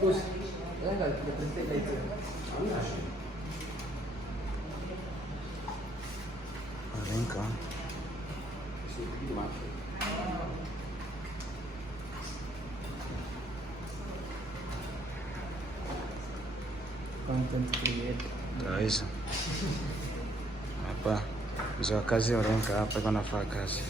Terus, ya nggak kita berhenti lah itu. Renka. Content create. Guys, hapa mzee wa kazi wa Renka hapa iko nafanya kazi.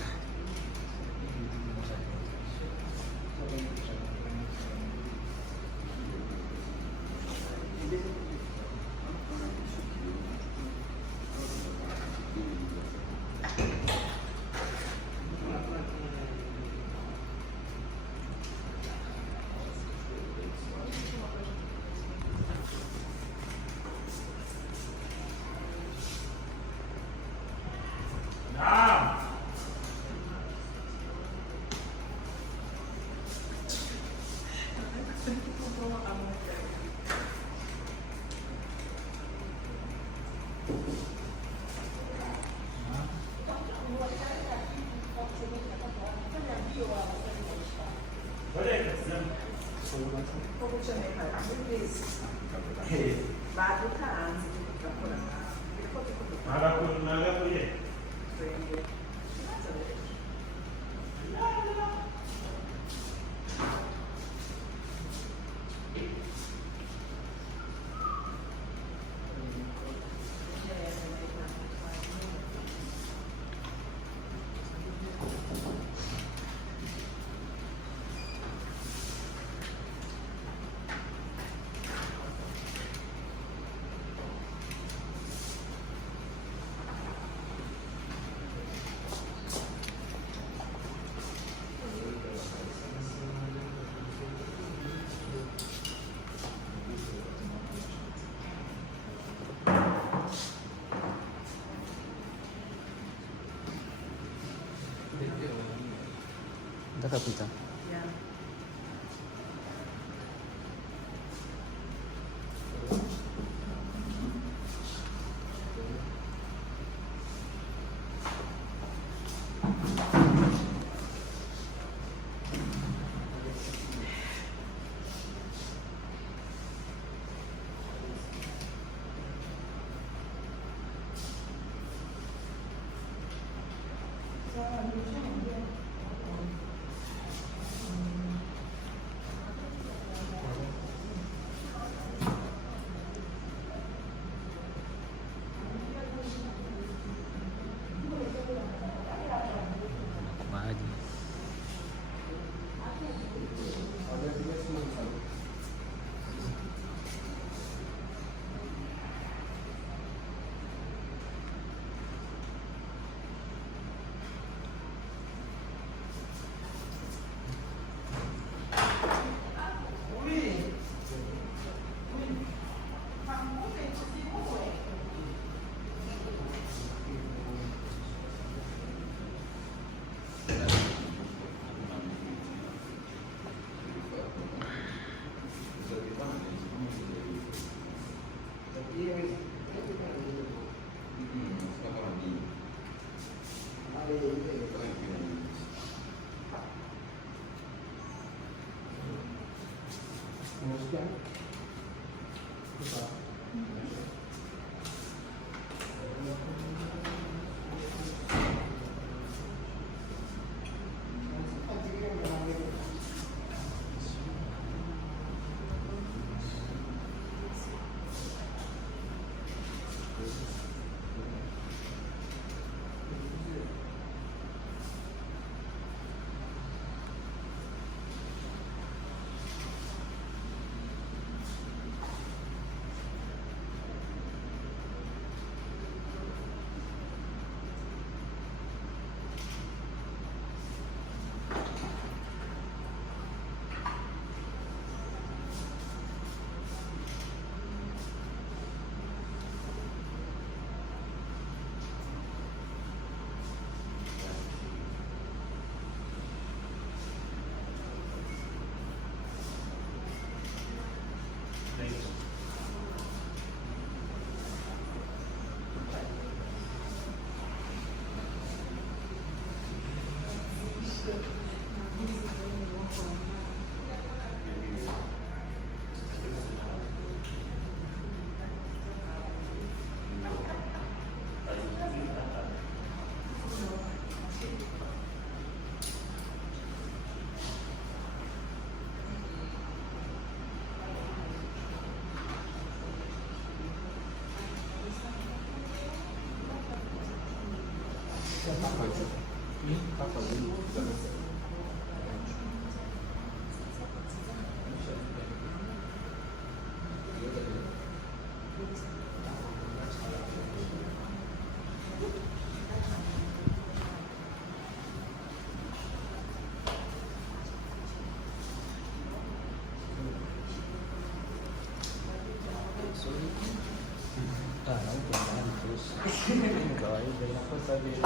Nataka pita. Ah, não tem nada disso. Kawaida inakosa vile.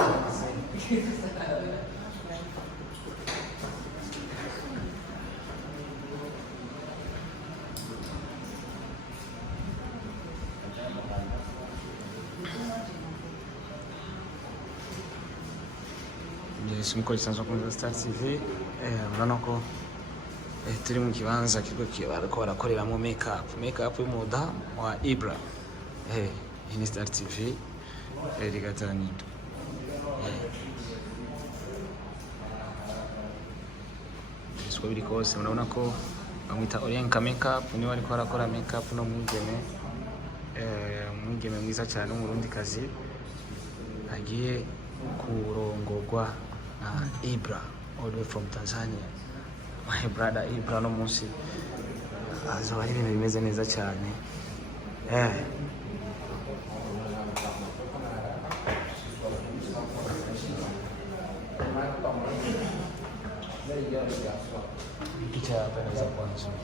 Yes, nk'uko gisanzwe kuri Star TV, urabona ko turi mu kibanza bariko barakoreramo make-up y'umudamu wa Ibra. Iyi ni Star TV rigataniye. Siko biri kose murabona ko bamwita Olenka Make-up, niwe ariko arakora make-up no mwigeme mwiza cyane w'umurundikazi agiye kurongorwa na Ibra all the way from Tanzania. My brother Ibra no munsi azoba ari ibintu bimeze neza cyane. Picha hapa inaweza kuwa nzuri.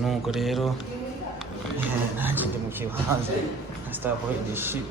Nuko rero nanjye ndi mu kibanza Starboy the shit.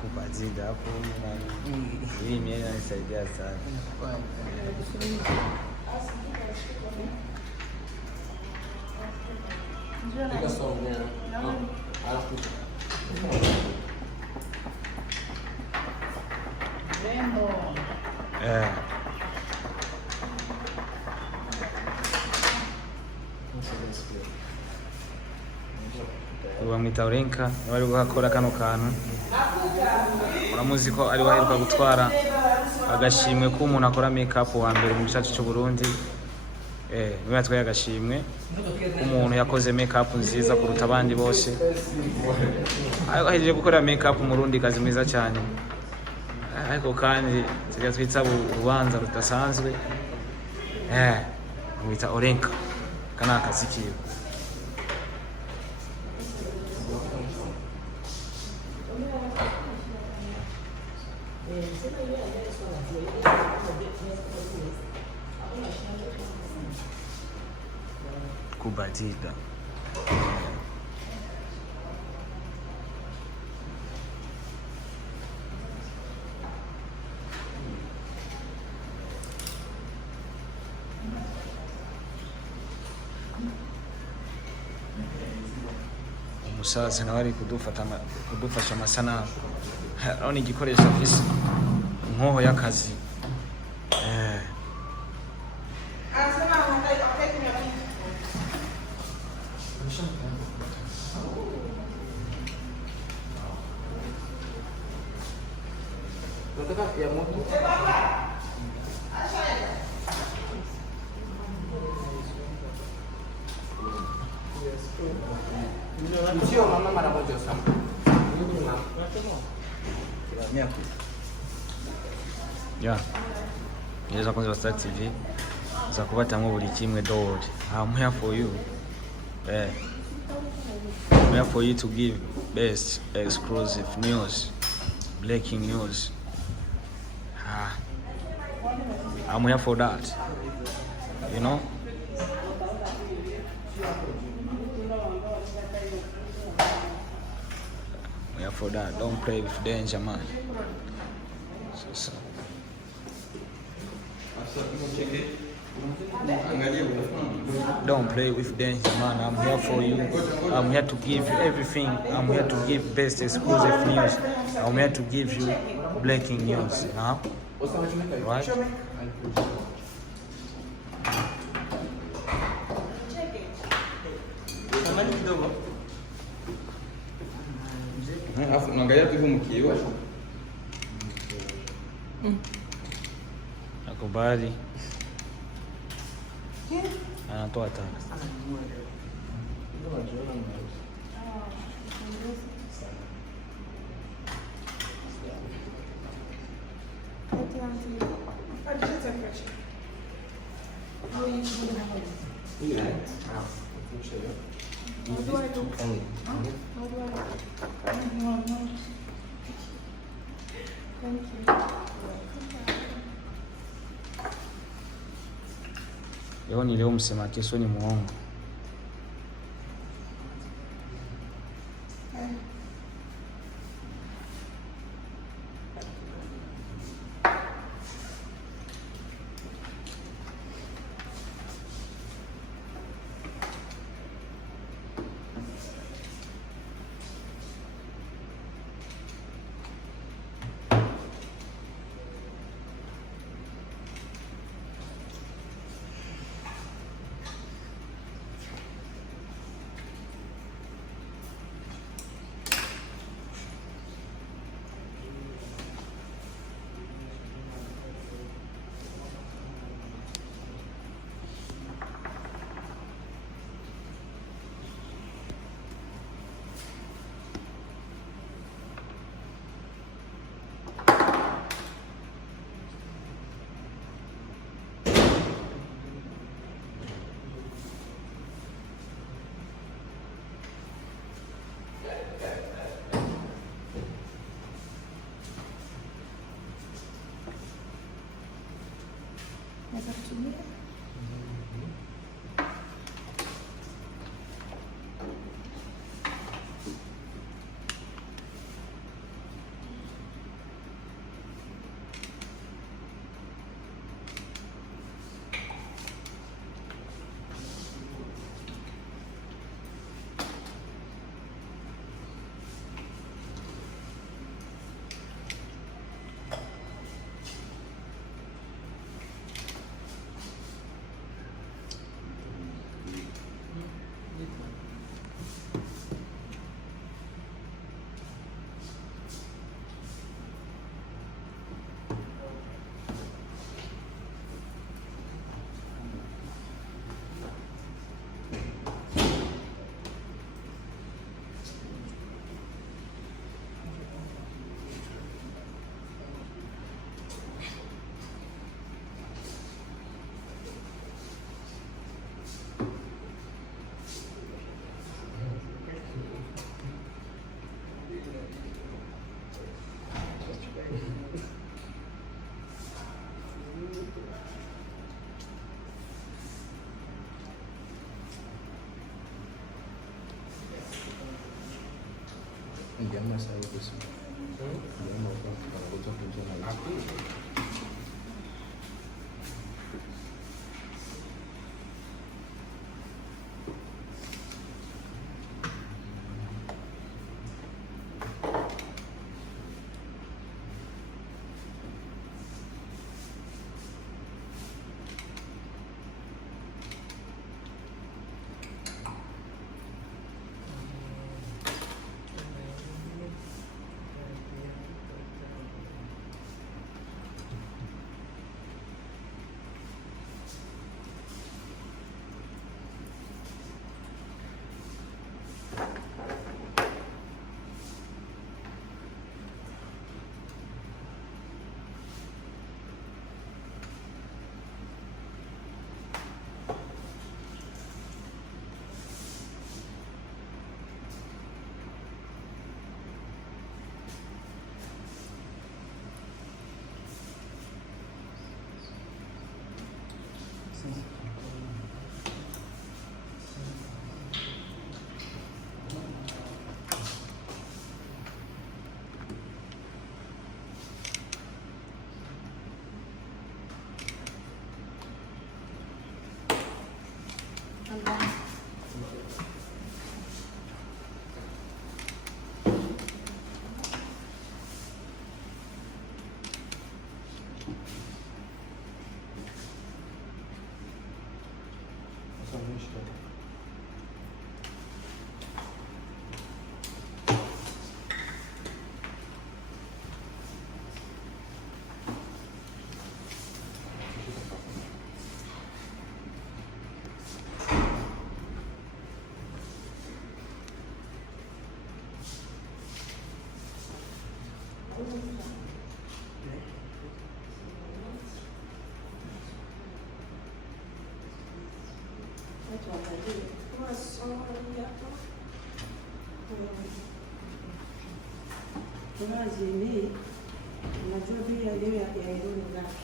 Kubadilika hapo hii mimi inanisaidia sana. Bamwita Olenka bari gukora kano kantu. Muramuzi ko ari waheruka gutwara agashimwe ko umuntu akora make-up wa mbere mu gicacu cy'u Burundi. Niwe yatwaye agashimwe umuntu yakoze make-up nziza kuruta abandi bose. Ahejeje gukora make-up mu Burundi kazi mwiza cyane. Ariko kandi tujya twitsa urubanza rudasanzwe. Bamwita Olenka kana akazi kiwe. Kubadilika. Umusaza nawe ari kudufasha amasanamu. Urabona igikoresho afise inkoho y'akazi. Ya moto. Sio mama mara moja sana. Yeah. Neza kunze Star TV. Za kubatamwe buli kimwe dog. I'm here for you. Yeah. I'm here for you to give best exclusive news, breaking news. I'm here for that. You know? I'm here for that. Don't play with danger, man. So. Don't play with danger, man. I'm here for you. I'm here to give you everything. I'm here to give best exclusive news. I'm here to give you breaking news. Huh? Right? Naangalia tu mkio. Nakubali. Anatoa taka. Leo ni leo, msema kesho ni muongo. Jangan saya bersih. Jangan mau kalau bocor-bocor lagi. Tunazini unajua pia leo ya euro ngapi?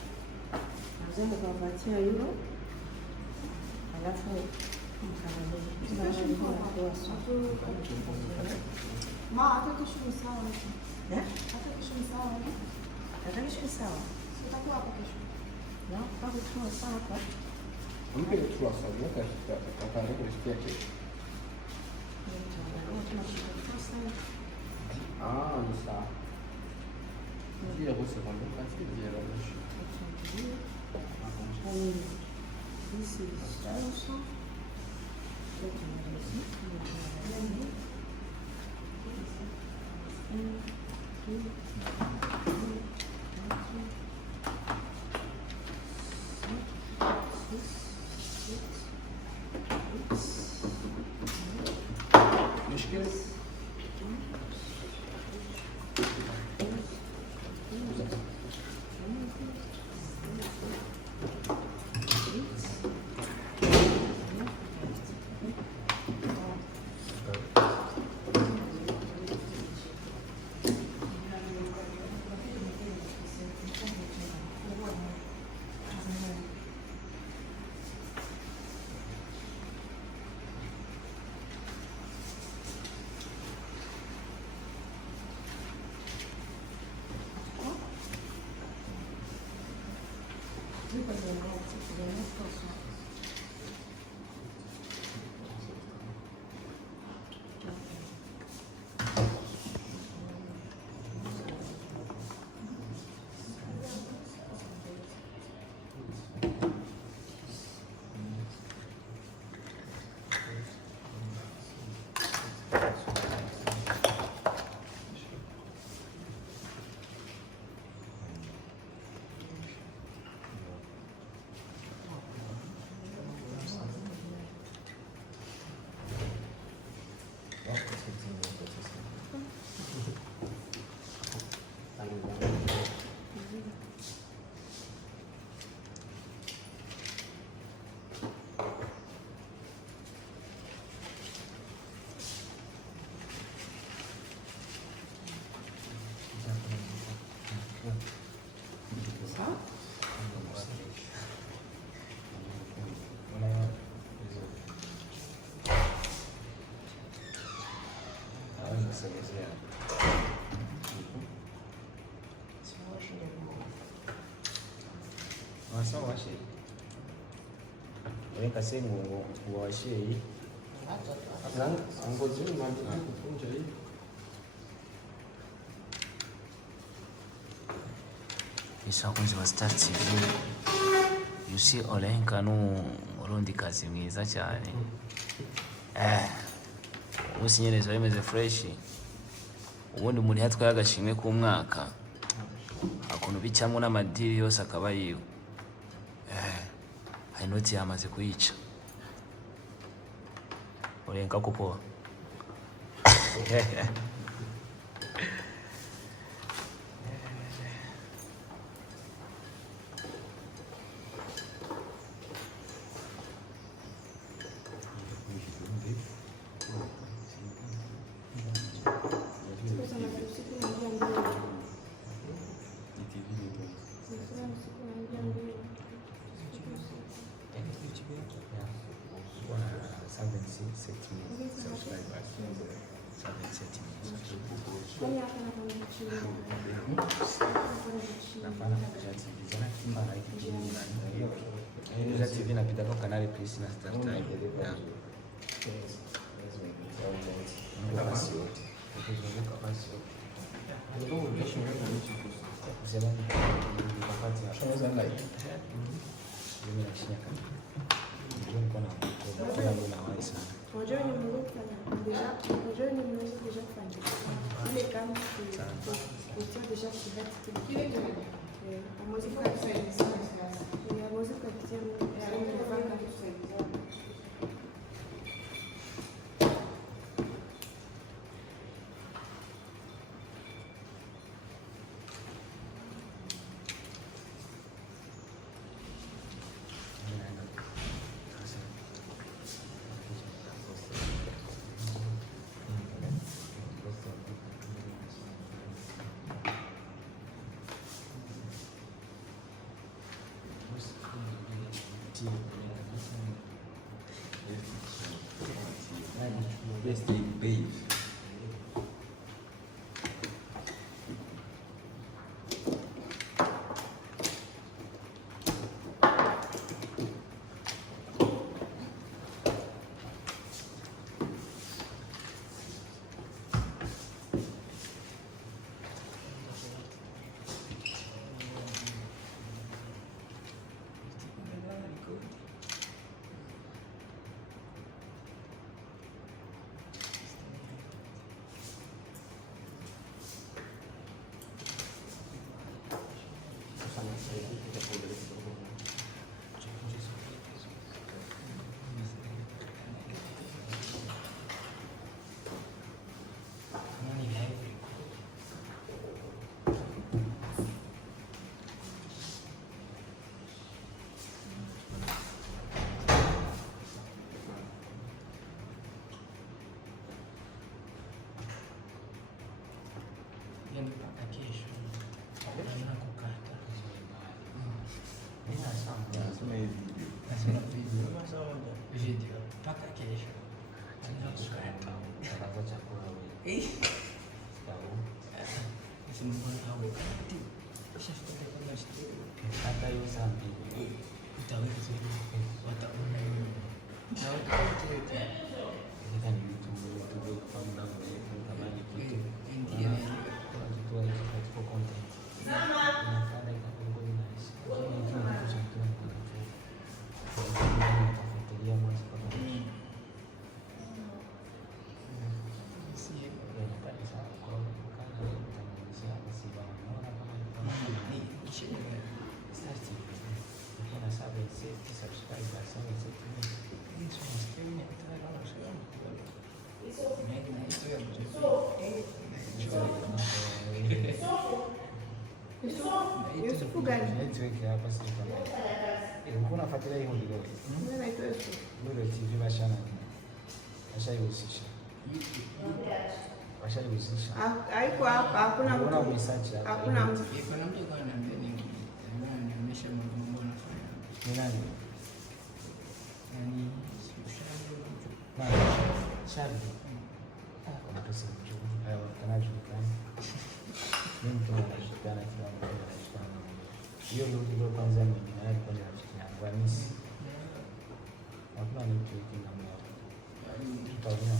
Nazama kuwapatia euro alafu Ma, hata kesho ni sawa. Hata kesho ni sawa. Hata kesho ni sawa. Sitakuwa hapa kesho. Na bado tuna sawa hapa. Mpe tu asali yake ataanza kusikia kesho. Ah, ni sawa. Ndio kwa sababu kasi ndio rasmi. This is also Sawa washe. Weka sehemu uwashe hii. Ngozi mwanzo kufunja hii. Isakunzi wa Star TV. Yusi Olenka Murundi kazi mwiza cyane. Usinyerezo bimeze fresh. Ubundi muri hatwa yagashimwe ku mwaka. Akuntu bicamo n'amadiri yose akaba yiwe. Inoti yamaze kuyica. Olenka kupoa. TV napita kwa Canal Plus na Star Time. Ndio tena ndio nawahi sana. Unajua ni mzuri sana. Unajua ni mzuri deja kufanya. Ile kama kutoa deja kivati kile kile. Muziki wa kisasa. Ya muziki wa kisasa inafanya kusaidia. Yes, they bathe. Mpaka kesho hamna kukata. Video mpaka kesho hamna kukata. Hata hiyo saa mbili utaweza wataona kwa muda mrefu kama ni kitu network hapa sasa. Ulikuwa unafuatilia hiyo ndio. Mimi naitwa Yesu. Ndio TV bashana. Ashayihusisha. Ashayihusisha. Haiko hapa, hakuna mtu. Unaona research hapa. Hakuna mtu. Kuna mtu kwa ananiambia nini? Ananionyesha mambo anafanya. Ni nani? Yaani ushauri mtu. Shari. Kuna pesa mjuu. Hayo kanajulikana. Mimi mtu anashikana kila mtu anashikana. Hiyo ndio kwanza mimi na yeye kwa rafiki yangu Hamisi. Hakuna mtu kinga mmoja. Tutaona.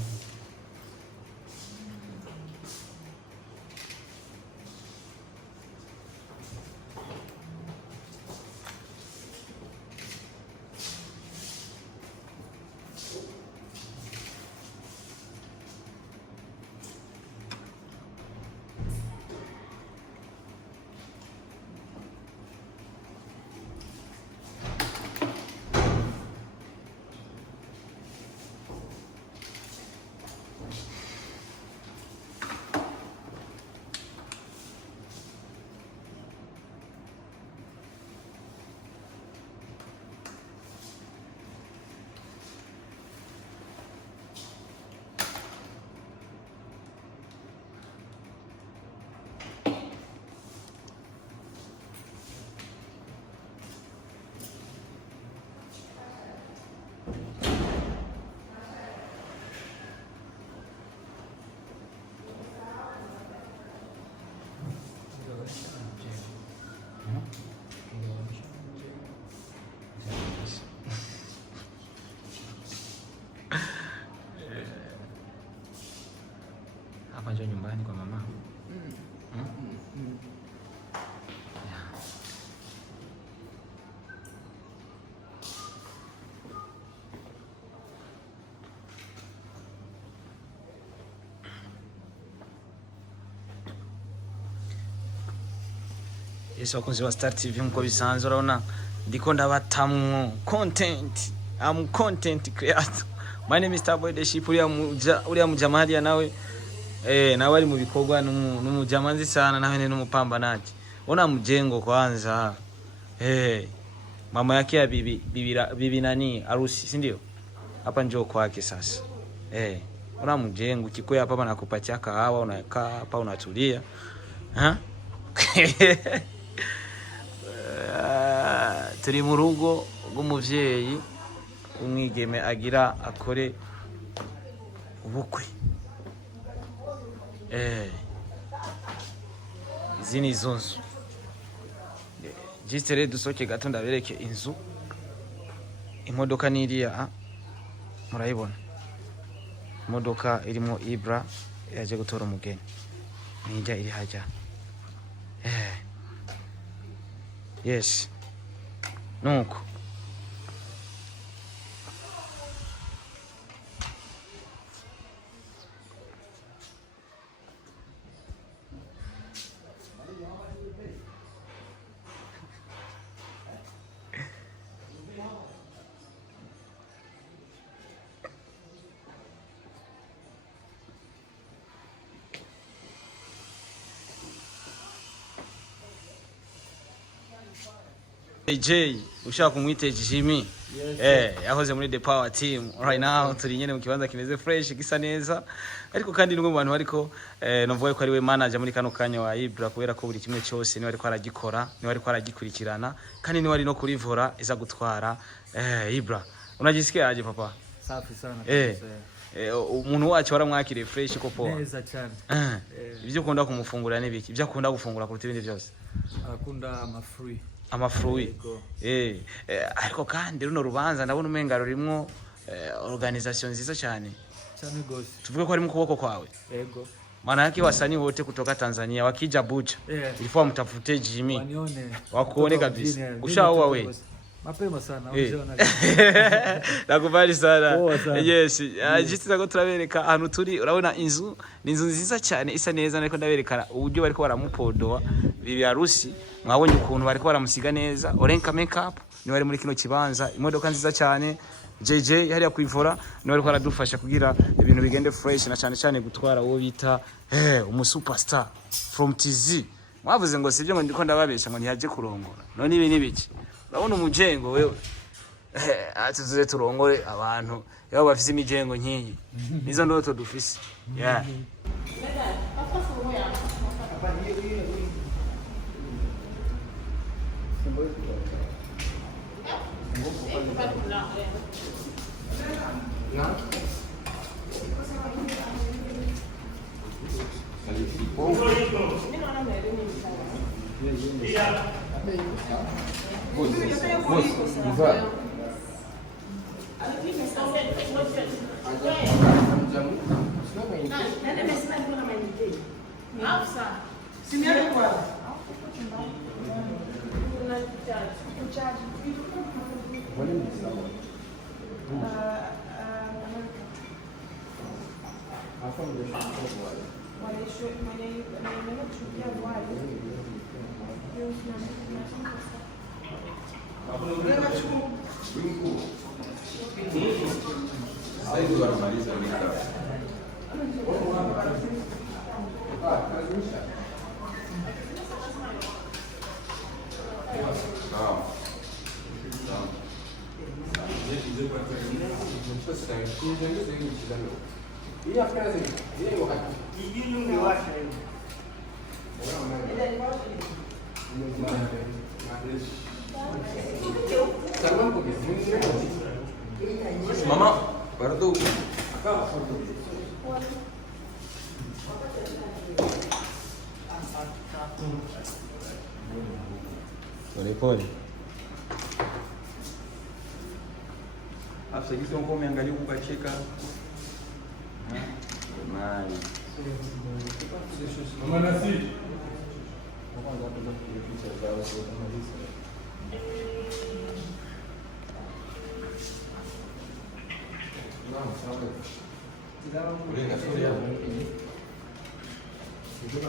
Hapa ndio nyumbani kwa mama. Yes, wakunzi wa Star TV mko bisanzwe urabona ndiko ndabatamwo content. I'm content creator. My name is Starboy the Ship uriya mujamali nawe nawe ari mu bikorwa n'umujamanzi sana nawe ni n'umupambanaji. Ona mjengo kwanza. Mama yake ya bibi nani harusi, si ndio? Hapa njoo kwake sasa. Ona mjengo kikoya hapa panakupatia kahawa unakaa hapa unatulia. Turi mu rugo rw'umuvyeyi umwigeme agira akore ubukwe. Izi ni izo nzu. Jistere dusoke gato ndabereke inzu. Imodoka niriya murayibona. Imodoka irimo Ibra yaje gutora umugeni. Nijya iri hajya. Yes. Nuko. AJ ushaka kumwite Jimmy. Yahoze muri The Power Team. Right now turi nyene mu kibanza kimeze fresh gisa neza. Ariko kandi nimwe mu bantu ariko novuye ko ari we manager muri kano kanya wa Ibra kubera ko buri kimwe cyose ni wari ko aragikora, ni wari ko aragikurikirana kandi ni wari no kurivura iza gutwara Ibra. Unajisikia aje papa? Safi sana. Umuntu wacu waramwakiriye fresh ko poa. Neza cyane. Ibyo ukunda kumufungura n'ibiki? Ibyo akunda gufungura kuruta ibindi byose? Akunda amafrui. Amafrui. Ariko kandi runo rubanza ndabona umenga rurimwo organization nziza cyane. Cyane gose. Tuvuge ko ari mu kuboko kwawe. Yego. Maana yake wasanii wote kutoka Tanzania wakija Bucha. Ilikuwa mtafute Jimmy. Wanione. Wakuone kabisa. Ushaoa wewe. Mapema sana unaona. Nakubali sana. Yes. Jisita ko turabereka ahantu turi urabona inzu ni inzu nziza cyane isa neza ariko ndaberekana uburyo bariko baramupodoa bibi harusi mwabonye ukuntu bariko baramusiga neza Orenka makeup ni wari muri kino kibanza imodoka nziza cyane JJ hariya kwivura ni wari ko aradufasha kugira ibintu bigende fresh na cyane gutwara uwo bita umu superstar from TZ mwavuze ngo sivyo ngo ndiko ndababesha ngo ntiyaje kurongora none ibi nibiki urabona umujengo wewe atuze turongore abantu yabo bafise imijengo nkinyi nizo ndoto dufise Mama, baru tuh. Pole. Afisa jinsi wako umeangalia ukacheka. Mali. Mama nasi. Kwanza tunaanza kupiga picha zao kwa kumaliza. Ulenga sura yako. Ndio na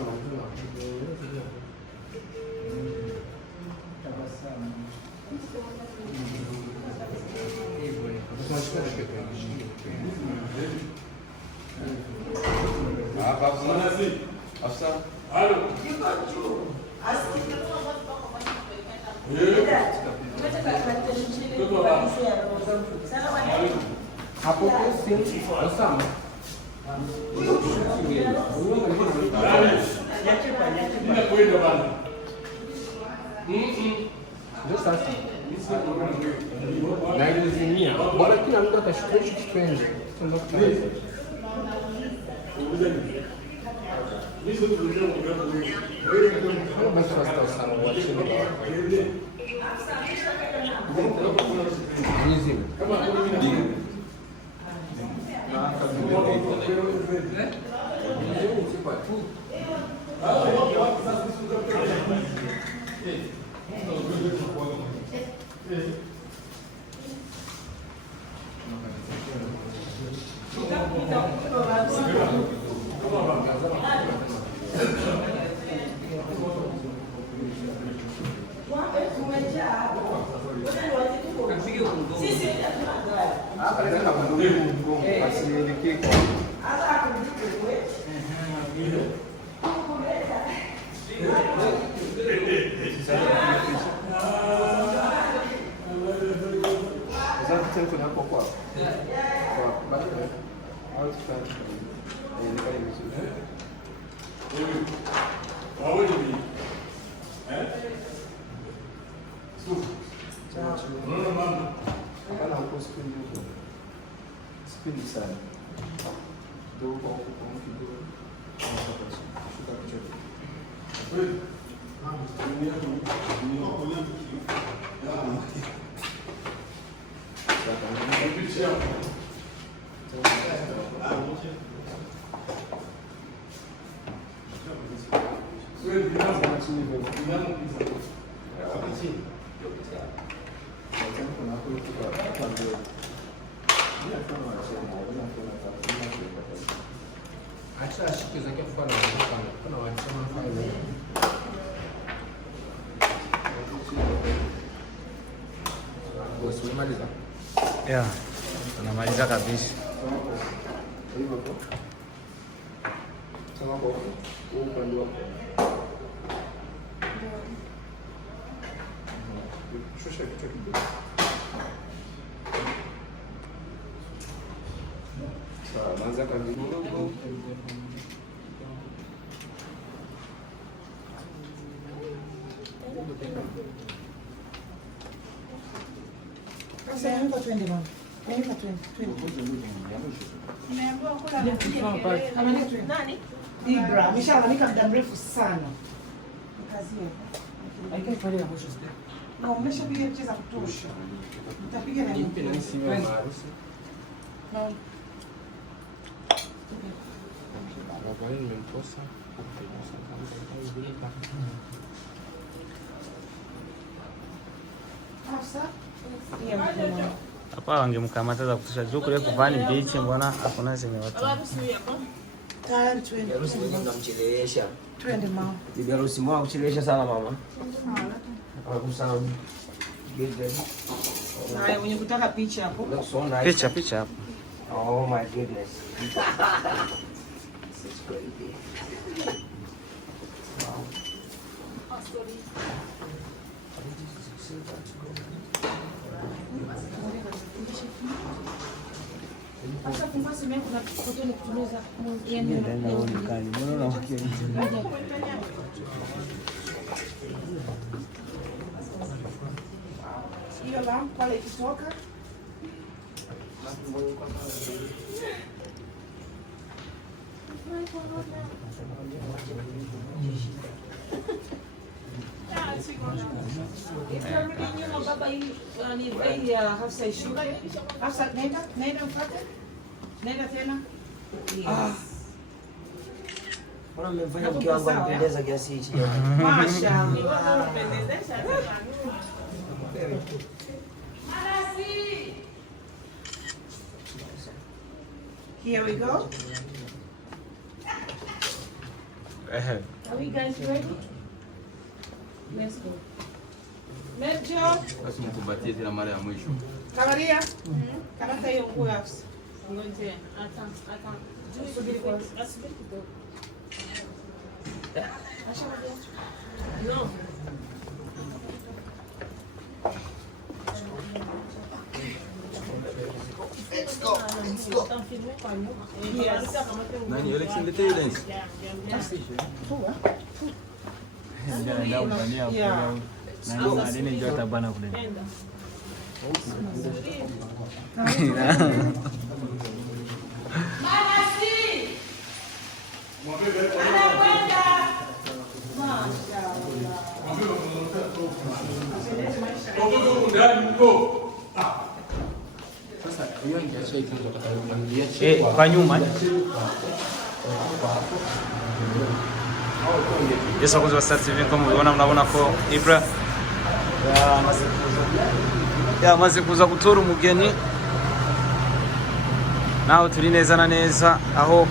Bora kila mtu atashukuru kitwende. Basi wasta sana wachini. Hizi. Spendi sana. Ndio kwa kidogo. Shuka kichwa. Acha shike zake kwa na kuna wanasema file. Usimaliza. Yeah. Tunamaliza kabisa. Hivyo tu. Sema kwa upande wako. Shusha kichwa kidogo. Sawa, naanza kwa kidogo. Sasa yangu twende mama. Yangu twende. Nani? Ibra, ameshalalamika muda mrefu sana. Kazi yake. Haikai pale ya mwisho sasa. Na umeshapiga picha za kutosha. Utapiga na Nipe na simu ya harusi. Na Kwa nini nimemkosa? Sasa ya mama. Hapa wangemkamata za kutosha juu kule kuvani bichi, mbona hakuna zenye watu. Tayari twende. Harusi mwenyewe mnamchelewesha. Twende mama. Bibi harusi mwa kuchelewesha sana mama. Anakusahau. Get ready. Haya, mwenye kutaka picha hapo. Looks so nice. Picha hapo. Oh my goodness. This is crazy. Wow. Sasa kumbe sema kuna foto ni kutumeza hiyo lampu pale ikitoka itarudi nyuma baba, hii ni bei ya Hafsa ishuke. Hafsa, nenda mpate. Nenda tena. Yes. Mbona mmemfanya mke wangu anipendeza kiasi hichi? Mashaallah. Here we go. Are we guys ready? Let's go. Mejo. Basi mkumbatie tena mara ya mwisho. Kamaria. Kamata hiyo nguo afisa. Ngoja. Subiri kwanza. Asubiri kidogo. No. Let's go. Nani yule kindete ile? Ndio unania kwa nani nini ndio tabana kule. Sasa hiyo ingeacha ikianza Kwa nyuma. Yes, wakozi wa Star TV kama mnaona ko Ibra amaze kuza gutora umugeni naho turi neza na neza aho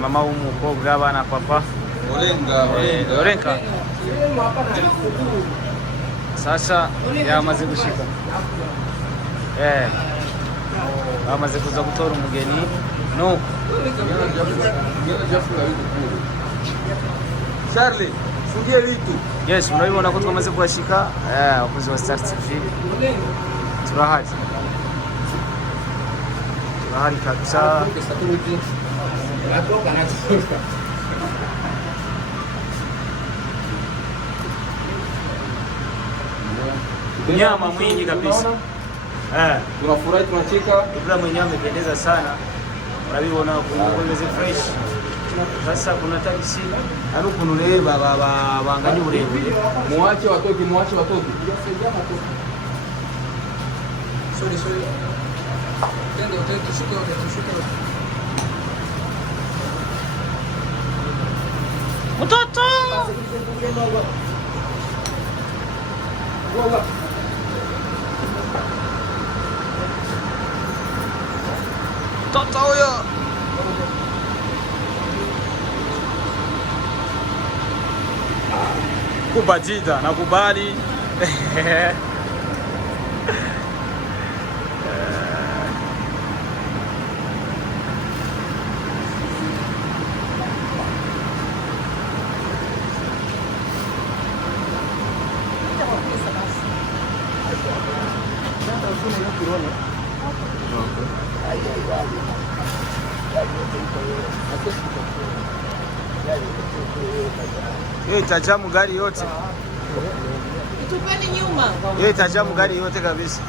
mama w'umukobwa abana papa Orenka sasa yamaze gushika amaze kuza gutora umugeni no Charlie, fungie vitu. Yes, mnabibona ko twamaze kuhashika wakozi wa Star TV turahari kabisa. Nyama mwingi kabisa. Tunafurahi, tunacheka. Ibra mwenyewe amependeza sana. Unabibona kumeze fresh. Sasa kuna taxi ari ukuntu reba banganya uburebure. Muache watoke. Sorry. Tende tushuke. Mtoto! Mtoto huyo! Kubajida, nakubali. Itajamu gari yote. Tupeni nyuma. Itajamu gari yote kabisa.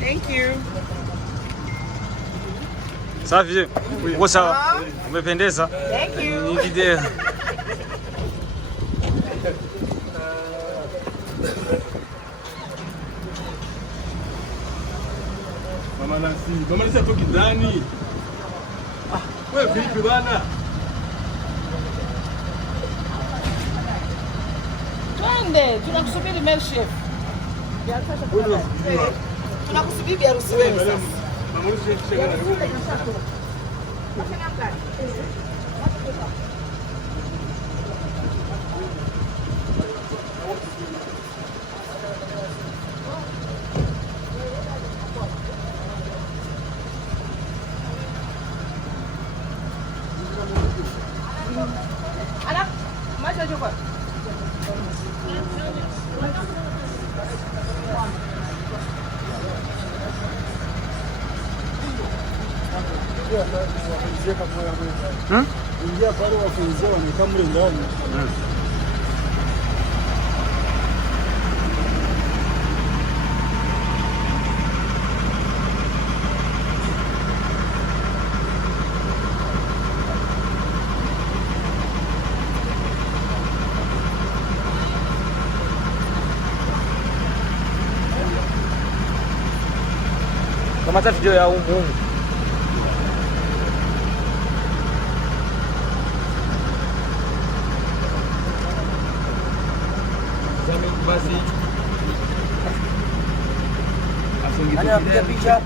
Thank you. Safi, uko sawa? Umependeza? Thank you. Ni video. Mama Nancy atoki ndani. Wewe vipi bana? Twende, tunakusubiri mail chef. Tunakusubiri harusi wewe sasa. Anak, macho juga. Ingia pale wafunzie wanakaa mle ndani. Kamata video ya humu. Basi. Anapiga picha.